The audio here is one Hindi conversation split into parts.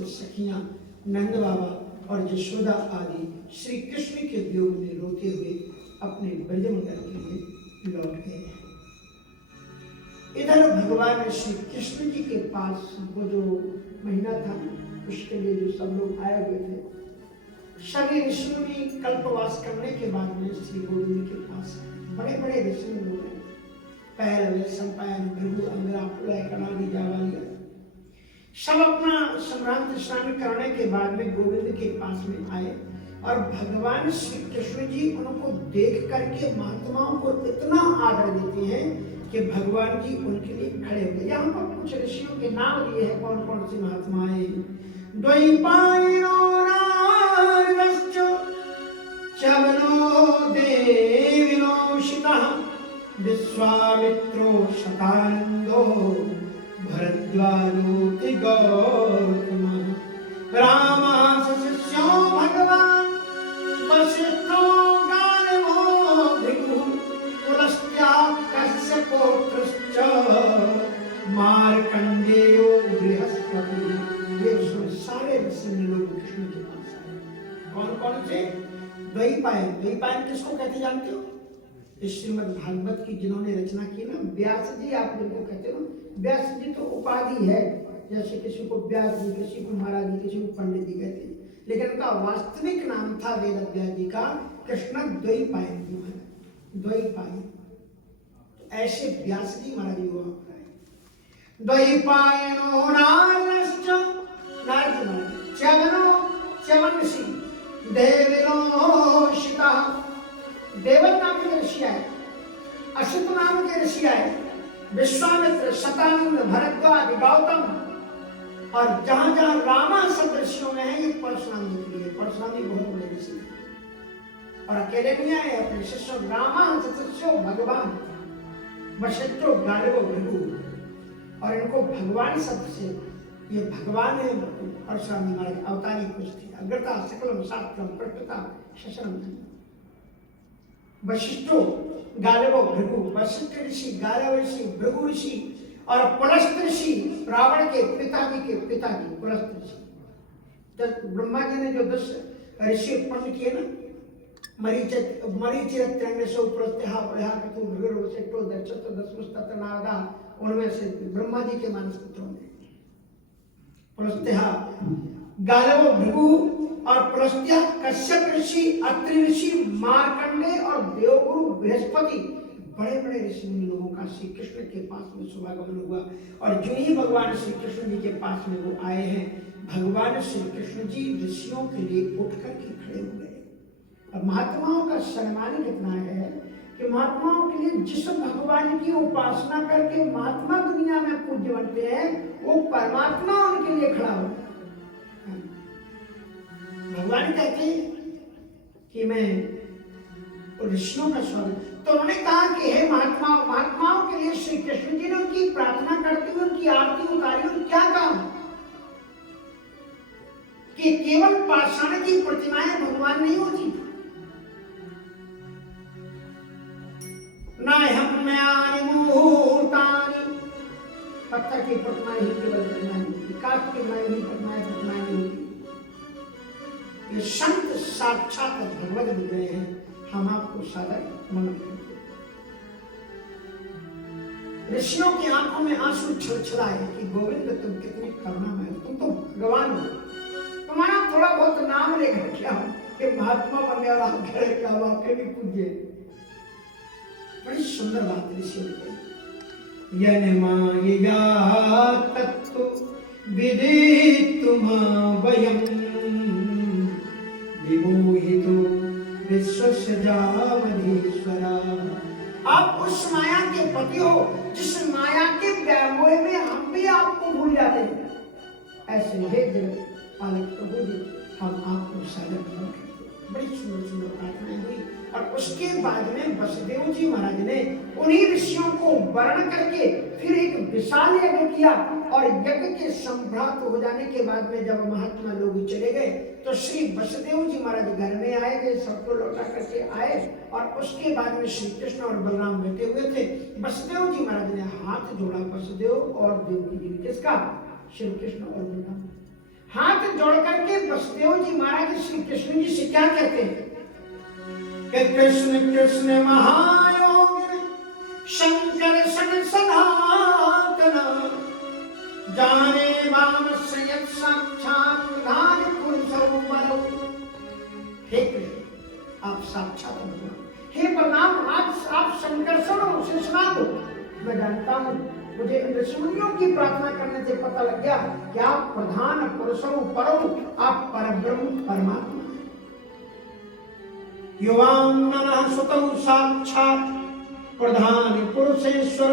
से सखियां नंद बाबा और यशोदा आदि श्री कृष्ण के वियोग में रोते हुए अपने ब्रजमंडल के लिए लौट गए। इधर भगवान श्री कृष्ण जी के पास वो जो महीना था उसके लिए जो सब लोग आए हुए थे, सभी ऋषियों ने कल्पवास करने के बाद में श्री गोविंद के पास बड़े बड़े ऋषि लोग हैं, पहल संपायन भृगु अंगरा पुलय कणादि जावालिया सब अपना सम्रांत स्नान करने के बाद में गोविंद के पास में आए और भगवान श्री कृष्ण जी उनको देख करके महात्माओं को इतना आदर देते हैं कि भगवान जी उनके लिए खड़े हो गए। यहाँ पर कुछ ऋषियों के नाम दिए हैं, कौन कौन सी महात्माएं। द्वैपायनो नारदश्च च्यवनो देविनो शितः विश्वामित्रो शतानंदो भरद्वाजोति गौतमः रामः शिष्यो भगवान वसिष्ठो गार्गो भृगुः पुलस्त्या कश्यपोत्रश्च मार्कंडेयो बृहस्पति। ये सारे ऋषि लोग कृष्ण के पास आए। कौन कौन से? द्वैपायन। द्वैपायन किसको कहते जानते हो? श्रीमद् भागवत की जिन्होंने रचना की ना, व्यास जी आप जिनको कहते हो, व्यास जी तो उपाधि है, जैसे किसी को व्यास जी, किसी को महाराज जी, किसी को पंडित जी कहते हैं, लेकिन उनका वास्तविक नाम था वेद व्यास जी का कृष्ण द्वैपायन जी महाराज, द्वैपायन। तो ऐसे व्यास जी महाराज हुआ द्वैपायनो नारदश्च, नारद जी महाराज, च्यवनो च्यवन ऋषि, देविनो शितः, देवल नाम के ऋषि आए, अश्वत नाम के ऋषि आए, विश्वामित्र, शतानंद, भरद्वाज, गौतम, और जहां जहां रामा सब ऋषियों में है ये परशुराम जी के लिए। परशुराम जी बहुत बड़े ऋषि हैं और अकेले नहीं आए, अपने शिष्यों रामा शिष्यो भगवान वशिष्ठो गार्गो भृगु, और इनको भगवान शब्द से, ये भगवान है परशुराम जी महाराज, अवतारी कुछ थे। अग्रता सकलम शास्त्रम प्रकृता शशरम। वशिष्ठो गार्गो भृगु, वशिष्ठ ऋषि, गार्ग ऋषि, भृगु ऋषि और पुलस्त ऋषि, रावण के पिताजी के पिताजी पुलस्त ऋषि। ब्रह्मा जी ने जो 10 ऋषि उत्पन्न किए ना, मरीचिरत्रंगसो पुलस्त्या प्रयाकतु भृगुर्वशिष्ठो दक्षत्र दशमुस्तत्र नारदा, उनमें से ब्रह्मा जी के मानस पुत्रों में पुलस्त्या, गार्गो भृगु और पुलस्त्या, कश्यप ऋषि, अत्रि ऋषि, मार्कंडे और देवगुरु बृहस्पति, बड़े बड़े ऋषि लोगों का श्री कृष्ण के पास में शुभागमन हुआ। और जो ही भगवान श्री कृष्ण जी के पास में वो आए हैं, भगवान श्री कृष्ण जी ऋषियों के लिए उठ करके खड़े हो गए। अब महात्माओं का सम्मान कितना है कि महात्माओं के लिए जिस भगवान की उपासना करके महात्मा दुनिया में पूज्य बनते हैं, वो परमात्मा उनके लिए खड़ा हो। भगवान कहते हैं कि मैं ऋषियों का स्वागत, तो उन्होंने कहा कि हे महात्माओं के लिए श्री कृष्ण जी ने उनकी प्रार्थना करते हुए उनकी आरती उतारी। और क्या कहा कि केवल पाषाण की प्रतिमाएं भगवान नहीं होती, पत्थर की प्रतिमाएं ही केवल प्रतिमाएं होती, काठ की बनाई हुई प्रतिमाएं नहीं होती। ये संत साक्षात भगवत विग्रह हैं, हम आपको सादर नमन करते हैं। ऋषियों की आंखों में आंसू छलछलाए कि गोविंद तुम कितने करुणामय, तुम तो भगवान हो, तुम्हारा थोड़ा बहुत नाम लेकर क्या कि महात्मा बन गया और आप कह रहे क्या आपके भी पूज्य। बड़ी सुंदर बात ऋषियों की। यन्मायया तत्तु विदितुम वयम् विमोहितो विश्वस्य जावधीश्वरा। आप उस माया के पति हो जिस माया के व्यामोह में हम भी आपको भूल जाते हैं। ऐसे हे जगत पालक प्रभु जी, हम आपको सादर नमन करते हैं। बड़ी सुंदर सुंदर प्रार्थनाएं हुई और उसके बाद में वसुदेव जी महाराज ने उन्हीं ऋषियों को वर्ण करके फिर एक विशाल यज्ञ किया। और यज्ञ के संभ्रांत हो जाने के बाद में जब महात्मा लोग चले गए तो श्री वसुदेव जी महाराज घर में आए थे, सबको लौटा करके आए। और उसके बाद में श्री कृष्ण और बलराम बैठे हुए थे। वसुदेव जी महाराज ने हाथ जोड़ा, वसुदेव और देवकी जी, किसका? श्री कृष्ण और बलराम। हाथ जोड़ करके वसुदेव जी महाराज श्री कृष्ण जी से क्या कहते हैं कि कृष्ण कृष्ण महायोगिन शंकर सन सनातन जाने वाम संयत साक्षात प्रधान पुरुषो बरो। हे कृष्ण आप साक्षात भगवान, हे बलराम आप शंकर सनो से सुना दो। मैं जानता हूँ मुझे ऋषिमुनियों की प्रार्थना करने से पता लग गया कि आप प्रधान पुरुषो परो, आप परब्रह्म परमात्मा युवाम ननः सुतौ साक्षात प्रधान पुरुषेश्वर।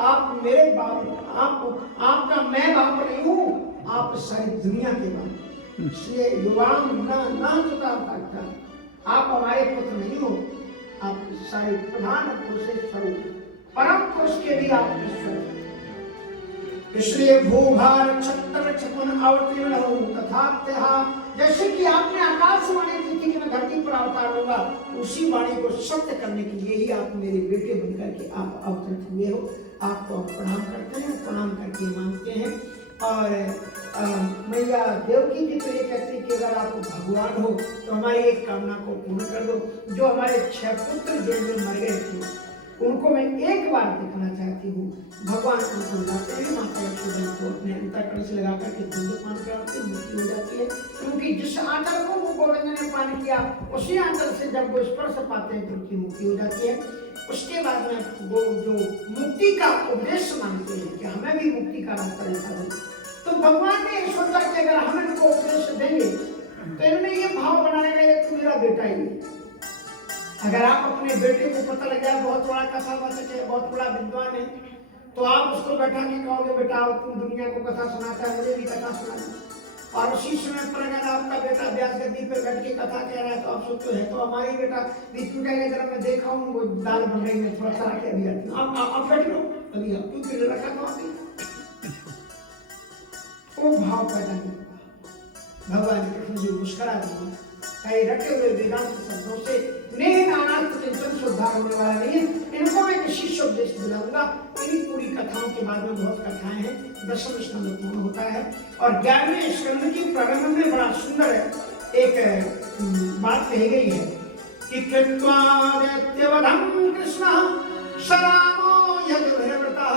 आप मेरे बाप, आपका मैं बाप नहीं हूँ, आप सारी दुनिया के बाप। इसलिए युवाम न सुता साक्षात, आप हमारे पुत्र नहीं हो, आप सारे प्रधान पुरुषेश्वर, परम पुरुष के भी आप ईश्वर। इसलिए भूभार छत्र छपन अवतीर्ण हो तथा, जैसे कि आपने आकाशवाणी की थी कि मैं धरती पर अवतार लूंगा, उसी वाणी को सत्य करने के लिए ही आप मेरे बेटे बनकर के आप अवतरित हुए हो। आपको प्रणाम करते हैं, प्रणाम करके मांगते हैं। और मैया देवकी जी तो ये कहती है कि अगर आप भगवान हो तो हमारी एक कामना को पूर्ण कर दो। जो हमारे 6 पुत्र जेल में मर गए थे उनको मैं एक बार देखना चाहती हूँ। भगवान उनको लाते हैं, माता यशोदा को अपने अंतःकरण से लगा करके दूध पान कराते, मुक्ति हो जाती है। क्योंकि जिस आंचल को वो गोविंद ने पान किया उसी आंचल से जब वो स्पर्श पाते हैं तो उनकी मुक्ति हो जाती है। उसके बाद में वो जो मुक्ति का उपदेश मानते हैं कि हमें भी मुक्ति का रास्ता दिखा दो, तो भगवान ने सोचा कि अगर हम इनको उपदेश देंगे तो इन्होंने ये भाव बनाया गया कि मेरा बेटा ही। अगर आप अपने बेटे को पता लग जाए बहुत बड़ा कथावाचक है, बहुत बड़ा विद्वान है, तो आप उसको बैठा के कहोगे बेटा तुम दुनिया को कथा सुनाता है, मुझे भी कथा सुना। और उसी समय पर अगर आपका बेटा व्यास गद्दी पर बैठ के कथा कह रहा है तो आप सोचते हैं तो हमारी बेटा बीच में कहेगा जरा मैं देखा हूँ वो दाल बन रही है, थोड़ा सा आके अभी आती हूँ, आप बैठ लो अभी, आप क्योंकि रखा तो अभी वो भाव पैदा नहीं होगा। भगवान कृष्ण जी मुस्कुरा दिए, कई रटे हुए वेदांत शब्दों से नेह नानार्थ चिंतन सुधार होने वाला नहीं है। इनको मैं किसी से उपदेश दिलाऊंगा। इन्हीं पूरी कथाओं के बाद में बहुत कथाएं हैं, 10वें स्कंद पूर्ण होता है और 11वें स्कंद की प्रारंभ में बड़ा सुंदर एक बात कही गई है कि कृत्वा दैत्यवधं कृष्णः सरामो यदुर्वृतः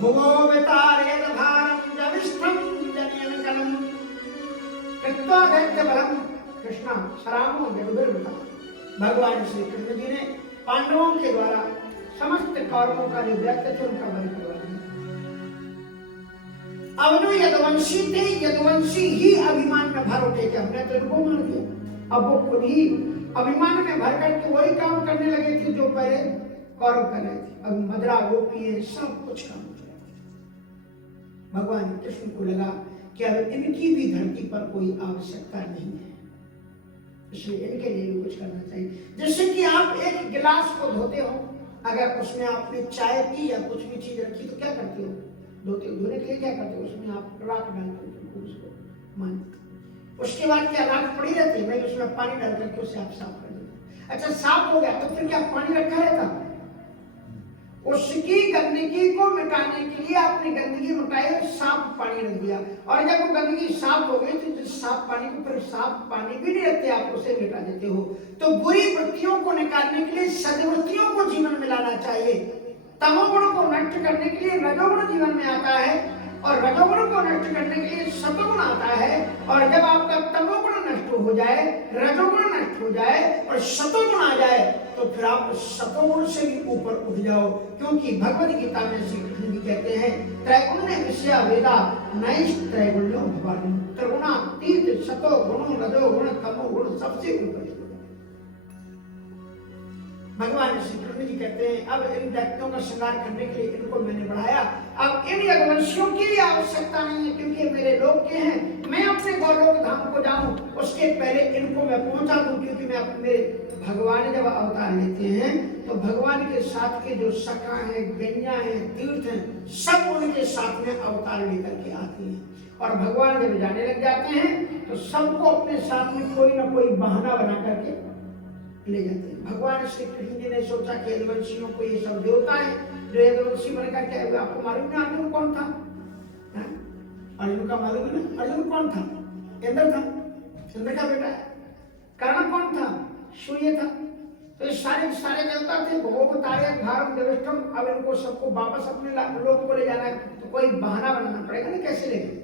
भुवो वितारेद भारं जविष्ठं जनयनकलं। कृत्वा दैत्यवधं कृष्ण सरामो यदुर्वृतः, भगवान श्री कृष्ण जी ने पांडवों के द्वारा समस्त कौरवों का निवृत्त उनका वध करवा दिया। अब जो यदुवंशी थे, यदुवंशी ही अभिमान में भर उठे कि हमने तो इनको मार दिया। अब वो खुद ही अभिमान में भर करके वही काम करने लगे थे जो पहले कौरव कर रहे थे। अब मदरा वो पिए सब कुछ काम कर रहे थे। भगवान कृष्ण को लगा कि अब इनकी भी धरती पर कोई आवश्यकता नहीं है, इसलिए इनके लिए भी कुछ करना चाहिए। जैसे कि आप एक गिलास को धोते हो, अगर उसमें आपने चाय पी या कुछ भी चीज रखी तो क्या करते हो, धोने के लिए क्या करते हो, उसमें आप राख डालते हो उसको मान, उसके बाद क्या राख पड़ी रहती है, नहीं उसमें पानी डाल करके उसे आप साफ कर देते। अच्छा साफ हो गया तो फिर क्या पानी रखा रहता, उसकी गंदगी को मिटाने के लिए आपने गंदगी मिटाई और साफ पानी रख दिया। और जब वो गंदगी साफ हो गई तो साफ पानी को फिर साफ पानी भी नहीं रखते, आप उसे मिटा देते हो। तो बुरी वृत्तियों को निकालने के लिए सद्वृत्तियों को जीवन में लाना चाहिए। तमोगुण को नष्ट करने के लिए रजोगुण जीवन में आता है और रजोगुण को नष्ट करने के लिए सतोगुण आता है। और जब आपका तमोगुण नष्ट हो जाए, रजोगुण नष्ट हो जाए और सतोगुण आ जाए तो फिर आप सतोगुण से भी ऊपर उठ जाओ। क्योंकि भगवद गीता में श्री कृष्ण जी कहते हैं त्रैगुण्य विषया वेदा नैष त्रैगुण्यो भवानि, त्रिगुणातीत सतो गुण रजो गुण तमो गुण सबसे ऊपर। भगवान श्री कृष्ण जी कहते हैं अब इन दैत्यों का श्रृंगार करने के लिए इनको मैंने बढ़ाया। अब इन यदुवंशियों की भी आवश्यकता नहीं है क्योंकि मेरे लोग के हैं। मैं अपने गौरव धाम को जाऊं उसके पहले इनको मैं पहुंचा दूं, क्योंकि मैं अपने भगवान जब अवतार लेते हैं तो भगवान के साथ के जो सखा है, गैया है, तीर्थ हैं, सब उनके साथ में अवतार लेकर के आते हैं। और भगवान जब जाने लग जाते हैं तो सबको अपने साथ में कोई ना कोई बहाना बना करके ले जाते हैं। भगवान श्री कृष्ण जी ने सोचा कि यदुवंशियों को ये सब देवता है जो यदुवंशी बनकर के, आपको मालूम है अर्जुन कौन था? अर्जुन का मालूम है ना, अर्जुन कौन था? इंद्र था, इंद्र का बेटा है। कर्ण कौन था? सूर्य था। तो ये सारे सारे देवता थे, भगोम तारे भारम देवष्टम। अब इनको सबको वापस अपने लोक को ले जाना है, तो कोई बहाना बनाना पड़ेगा ना, कैसे लेंगे?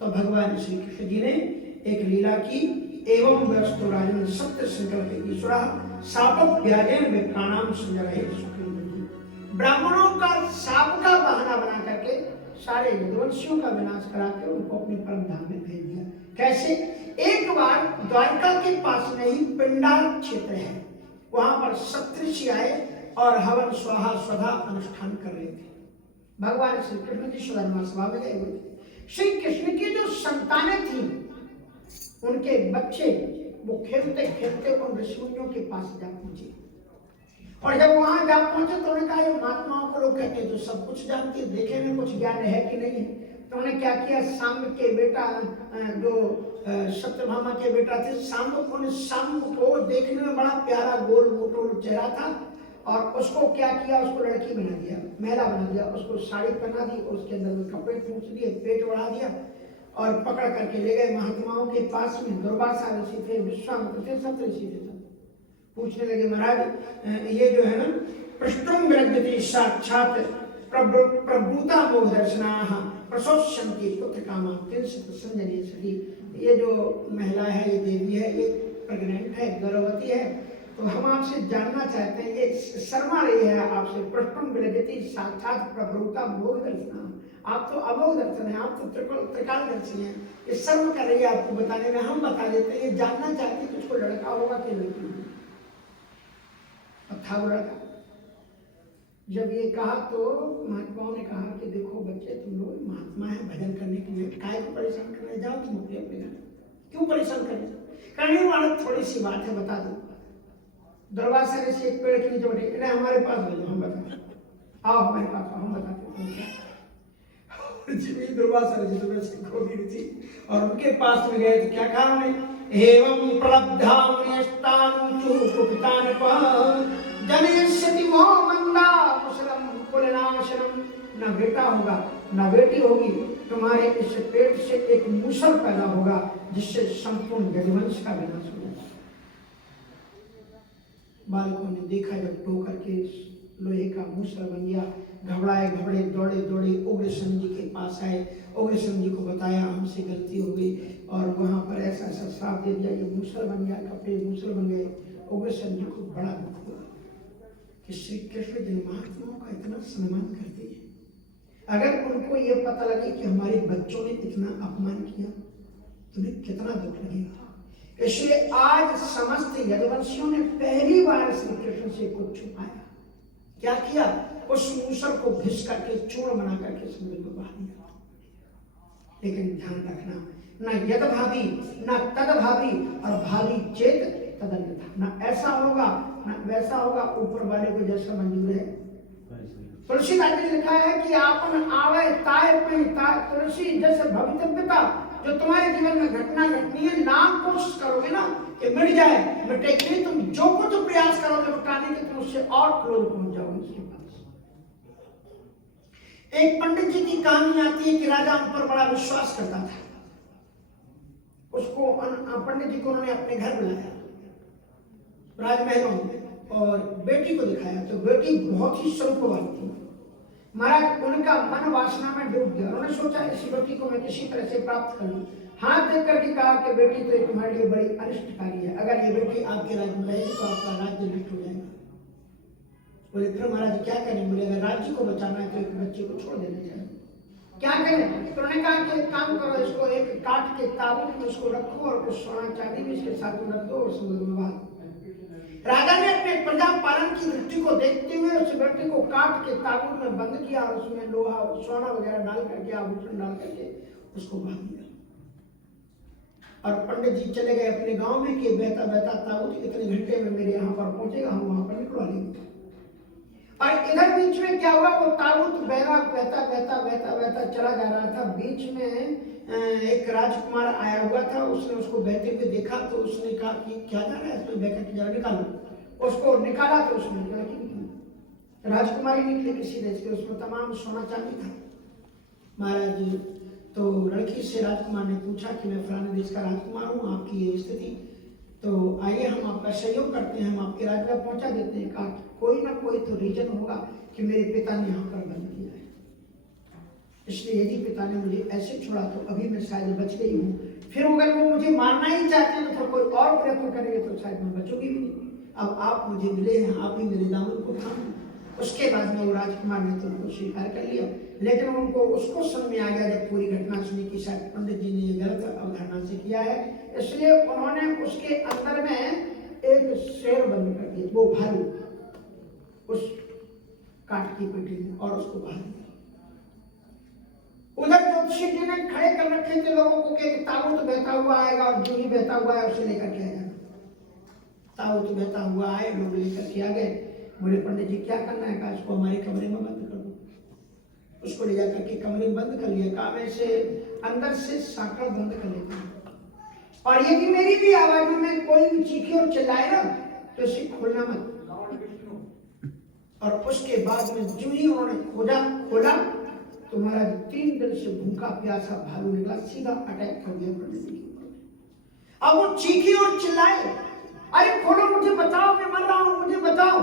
तो भगवान श्री कृष्ण जी ने एक लीला की। एवं व्यस्तो राजन सत्य संकल्प ईश्वर शाप व्याजेन में प्राणाम संजय ब्राह्मणों का शाप का बहाना बना करके सारे यदुवंशियों का विनाश करा के उनको अपने परम धाम में भेज दिया। कैसे? एक बार द्वारका के पास में ही पिंडार क्षेत्र है, वहां पर सप्तऋषि आए और हवन स्वाहा स्वधा अनुष्ठान कर रहे थे। भगवान श्री कृष्ण जी सुधर्मा सभा में गए हुए थे। श्री कृष्ण की जो संतानें थी, उनके बच्चे वो खेलते खेलते उन ऋषियों के पास जा पहुंचे। और जब वहां जा पहुंचे तो उन्होंने कहा, ये महात्माओं को लोग कहते हैं तो सब कुछ जानते हैं, देखे में कुछ ज्ञान है कि नहीं है। तो उन्होंने क्या किया, सांब के बेटा जो सत्यभामा के बेटा थे सांब, उन्होंने सांब को देखने में बड़ा प्यारा गोल मोटोल चेहरा था, और उसको क्या किया, उसको लड़की बना दिया, महिला बना दिया, उसको साड़ी पहना दी, उसके अंदर में कपड़े पूछ दिए, पेट बढ़ा दिया और पकड़ करके ले गए महात्माओं के पास में। दुर्वासा ऋषि थे, विश्वामित्र थे, सप्तऋषि थे। पूछने लगे, महाराज ये जो है ना, पृष्ठम विरजति साक्षात प्रभूता मोह दर्शनाः प्रशोष्यन्ति पुत्र कामां किंचित् संजने सति। ये जो महिला है, ये देवी है, ये प्रेग्नेंट है, गर्भवती है, तो हम आपसे जानना चाहते हैं, ये शर्मा रही है आपसे। पृष्ठम विरजति साक्षात प्रभूता मोह दर्शनाः, आप तो अमोघ दर्शन है, आप तो त्रिकाल दर्शी हैं, ये शर्म कर रही है आपको बताने में। हम बता देते हैं, ये जानना चाहते हैं कि उसको लड़का होगा कि लड़की होगी। था वो लड़का। जब ये कहा तो महात्माओं ने कहा कि देखो बच्चे, तुम लोग महात्मा है, भजन करने के लिए काय को परेशान करने जाओ, तुम अपने अपने घर क्यों परेशान करने? करने वाला थोड़ी सी बात है, बता दो। दरवाजा से एक पेड़ के नीचे बैठे, इन्हें हमारे पास भेजो, हम बताते, आओ हमारे पास, हम बताते। दुर्वासा ऋषि खोदी थी और उनके पास में गए, तो क्या कहा उन्हें, एवं जनयस्यति मोह मंदा मुसलम कुलनाशनम। न बेटा होगा न बेटी होगी, तुम्हारे इस पेट से एक मूसल पैदा होगा जिससे संपूर्ण यदुवंश का विनाश होगा। बालकों ने देखा, जब टो करके लोहे का मूसल बन गया, घबराए घबड़े दौड़े दौड़े उग्रसेन जी के पास आए। उग्रसेन जी को बताया, हमसे गलती हो गई और वहां पर ऐसा ऐसा श्राप दे दिया, ये मूसल बन गया, कपड़े मूसल बन गए। उग्रसेन जी को बड़ा दुख हुआ कि श्री कृष्ण जी महात्माओं का इतना सम्मान करते हैं, अगर उनको ये पता लगे कि हमारे बच्चों ने इतना अपमान किया तो उन्हें कितना दुख लगेगा। इसलिए आज समस्त यदुवंशियों ने पहली बार श्री कृष्ण से कुछ छुपाया। क्या किया, उस मूसल को घिस करके चूर्ण बना करके समुद्र में बहा दिया। लेकिन ध्यान रखना, न यद भावी न तद भावी, और भावी चेत तदन्यथा, न ऐसा होगा न वैसा होगा, ऊपर वाले को जैसा मंजूर है। तुलसीदास ने लिखा है कि आपन आवे ताय पे ताय, तुलसी जैसे भवितव्यता जो तुम्हारे जीवन में घटना घटनी है, ना कोशिश करोगे ना कि मिट जाए, मिटेगी, तुम जो कुछ प्रयास करोगे मिटाने के, तुम उससे और क्लोज पहुंच जाओगे उसके पास। एक पंडित जी की कहानी आती है कि राजा उन पर बड़ा विश्वास करता था। उसको पंडित जी को उन्होंने अपने घर बुलाया राजमहलों में और बेटी को दिखाया, तो बेटी बहुत ही स्वरूपवान थी। महाराज उनका मन वासना में डूब गया। उन्होंने सोचा इस बेटी को मैं किसी तरह से प्राप्त कर लूं। हाथ देख करके कहा कि बेटी तो तुम्हारे लिए बड़ी अनिष्टकारी है, अगर ये बेटी आपके राज्य में रहेगी तो आपका राज्य नष्ट हो जाएगा। बोले फिर महाराज क्या करें? बोले अगर राज्य को बचाना है तो एक बच्चे को छोड़ देना चाहिए। क्या करें? तो उन्होंने कहा कि काम करो, इसको एक काट के ताबूत में उसको रखो और कुछ सोना चांदी भी इसके साथ में रख दो और समुद्र में बहा। राजा ने अपने प्रजा पालन की दृष्टि को देखते हुए उस बेटे को काट के ताबूत में बंद किया और उसमें लोहा और सोना वगैरह डाल करके, आभूषण डाल करके उसको बांध दिया। और पंडित जी चले गए अपने गांव में कि बहता बहता ताबूत इतने घंटे में मेरे यहाँ पर पहुंचेगा, हम वहां पर निकलवा लेंगे। और इधर बीच में क्या हुआ, वो ताबूत बहता बहता बहता बहता बहता चला जा रहा था। बीच में एक राजकुमार आया हुआ था, उसने उसको बहते हुए देखा तो उसने कहा कि क्या जा रहा है इसमें बहकर के, जरा निकालो। उसको निकाला तो उसमें लड़की निकली, राजकुमारी निकली किसी देश के, उसमें तमाम सोना चांदी था। महाराज तो लड़की से राजकुमार ने पूछा कि मैं फलाने देश का राजकुमार हूँ, आपकी ये स्थिति, तो आइए हम आपका सहयोग करते हैं, हम आपके राज्य में पहुंचा देते हैं। कहा कोई ना कोई तो रीजन होगा कि मेरे पिता ने यहाँ पर बंद किया है, इसलिए यदि पिता ने मुझे ऐसे छोड़ा तो अभी मैं शायद बच गई हूँ, फिर अगर वो मुझे मारना ही चाहते हैं तो कोई और प्रयत्न करेंगे तो शायद मैं बचूंगी भी नहीं। अब आप मुझे मिले हैं, आप ही मेरे दामन को थाम। उसके बाद में वो राजकुमार ने तो उनको स्वीकार कर लिया, लेकिन उनको उसको समझ में आ गया जब पूरी घटना सुनी कि शायद पंडित जी ने ये गलत अवधारणा से किया है, इसलिए उन्होंने उसके अंदर में एक शेर बंद कर दिया, वो भालू, उस काट की पेटी में, और उसको बाहर दिया। उधर ज्योतिषी जी ने खड़े कर रखे थे लोगों को कि ताबूत बहता हुआ आएगा और जो ही बहता हुआ है उसे लेकर के आएगा। ताबूत बहता हुआ आए, लोग लेकर के आ गए। बोले पंडित जी क्या करना है? कहा इसको हमारे कमरे में बंद कर दो। उसको ले जाकर के कमरे में बंद कर लिया। कहा मैं इसे अंदर से साकड़ बंद कर लेता हूँ, और यदि मेरी भी आवाज में कोई भी चीखे और चिल्लाए ना तो इसे खोलना मत। और उसके बाद में जो ही उन्होंने खोला तो महाराज 3 दिन से भूखा प्यासा भालू निकला, सीधा अटैक कर दिया पंडित जी के ऊपर। अब वो चीखे और चिल्लाए, अरे खोलो, मुझे बताओ, मैं मर रहा हूँ, मुझे बताओ।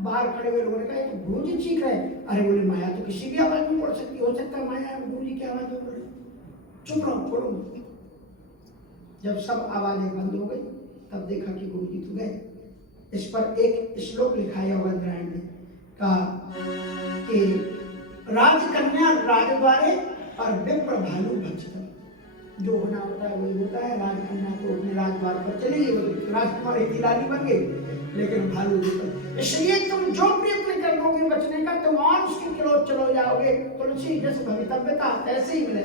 बाहर खड़े हुए लोगों ने कहा तो गुरु जी चीख रहे हैं। अरे बोले माया तो किसी भी आवाज में बोल सकती, हो सकता है माया गुरु जी की आवाज में बोले। चुप रहो, खोलो। जब सब आवाजें बंद हो गई तब देखा कि गुरु जी तो गए। इस पर एक श्लोक लिखा है अवधरायण में, कहा कि राजकन्या राजद्वारे और विप्र भालू भक्षितम। जो होना होता है वही होता है। राजकन्या को अपने राजद्वार पर चली गई, राजकुमार एक रानी बन गई, लेकिन भालू विप्र। इसलिए तुम जो प्रयत्न कर लोगे बचने का, तुम और उसकी किलो चलो जाओगे। तुलसी जैसे भवितव्यता ऐसे ही मिले।